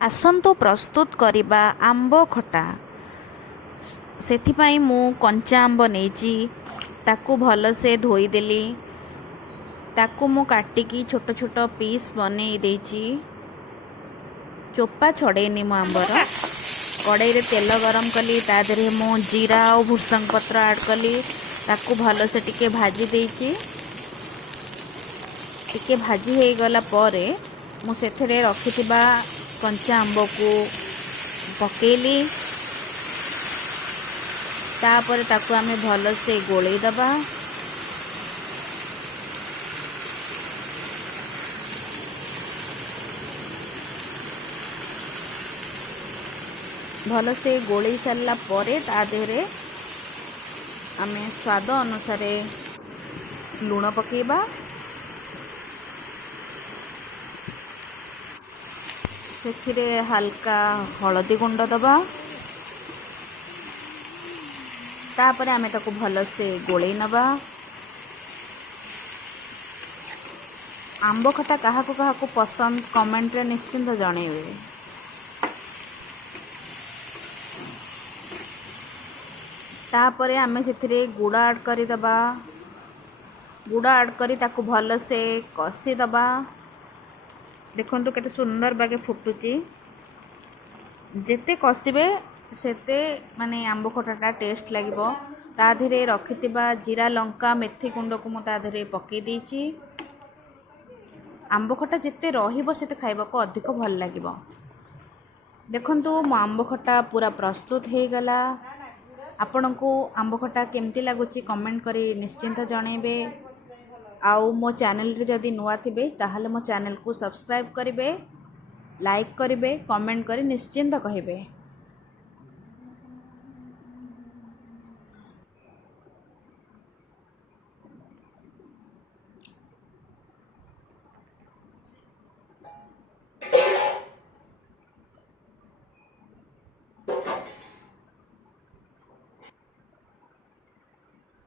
ଆସନ୍ତୁ ପ୍ରସ୍ତୁତ କରିବା ଆମ୍ବ ଖଟା। ସେଥିପାଇଁ ମୁଁ କଞ୍ଚା ଆମ୍ବ ନେଇଛି, ତାକୁ ଭଲସେ ଧୋଇଦେଲି। ତାକୁ ମୁଁ କାଟିକି ଛୋଟ ଛୋଟ ପିସ୍ ବନେଇ ଦେଇଛି। ଚୋପା ଛଡ଼େଇନି ମୁଁ ଆମ୍ବର। କଡ଼େଇରେ ତେଲ ଗରମ କଲି, ତା ଦେହରେ ମୁଁ ଜିରା ଆଉ ଭୃଷଙ୍ଗ ପତ୍ର ଆଡ଼୍ କଲି। ତାକୁ ଭଲସେ ଟିକେ ଭାଜି ଦେଇଛି। ଟିକେ ଭାଜି ହେଇଗଲା ପରେ ମୁଁ ସେଥିରେ ରଖିଥିବା କଞ୍ଚା ଆମ୍ବକୁ ପକେଇଲି। ତାପରେ ତାକୁ ଆମେ ଭଲସେ ଗୋଳେଇ ଦେବା। ଭଲସେ ଗୋଳେଇ ସାରିଲା ପରେ ତା ଦେହରେ ଆମେ ସ୍ୱାଦ ଅନୁସାରେ ଲୁଣ ପକେଇବା। ସେଥିରେ ହାଲକା ହଳଦୀ ଗୁଣ୍ଡ ଦେବା। ତାପରେ ଆମେ ତାକୁ ଭଲସେ ଗୋଳେଇ ନେବା। ଆମ୍ବ ଖଟା କାହାକୁ କାହାକୁ ପସନ୍ଦ କମେଣ୍ଟରେ ନିଶ୍ଚିନ୍ତ ଜଣେଇବେ। ତାପରେ ଆମେ ସେଥିରେ ଗୁଡ଼ ଆଡ଼୍ କରିଦେବା। ଗୁଡ଼ ଆଡ଼୍ କରି ତାକୁ ଭଲସେ କଷିଦେବା। ଦେଖନ୍ତୁ କେତେ ସୁନ୍ଦର ବାଗେ ଫୁଟୁଛି। ଯେତେ କଷିବେ ସେତେ ଆମ୍ବ ଖଟାଟା ଟେଷ୍ଟ ଲାଗିବ। ତା ଦେହରେ ରଖିଥିବା ଜିରା ଲଙ୍କା ମେଥି ଗୁଣ୍ଡକୁ ମୁଁ ତା ଦେହରେ ପକାଇ ଦେଇଛି। ଆମ୍ବ ଖଟା ଯେତେ ରହିବ ସେତେ ଖାଇବାକୁ ଅଧିକ ଭଲ ଲାଗିବ। ଦେଖନ୍ତୁ ମୋ ଆମ୍ବ ଖଟା ପୁରା ପ୍ରସ୍ତୁତ ହେଇଗଲା। ଆପଣଙ୍କୁ ଆମ୍ବ ଖଟା କେମିତି ଲାଗୁଛି କମେଣ୍ଟ କରି ନିଶ୍ଚିନ୍ତ ଜଣେଇବେ। ଆଉ ମୋ ଚ୍ୟାନେଲରେ ଯଦି ନୂଆ ଥିବେ ତାହେଲେ ମୋ ଚ୍ୟାନେଲକୁ ସବସ୍କ୍ରାଇବ୍ କରିବେ, ଲାଇକ୍ କରିବେ, କମେଣ୍ଟ କରି ନିଶ୍ଚିନ୍ତ କହିବେ।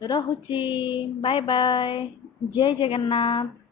ରହୁଛି, ବାଏ ବାଏ, ଜୟ ଜଗନ୍ନାଥ।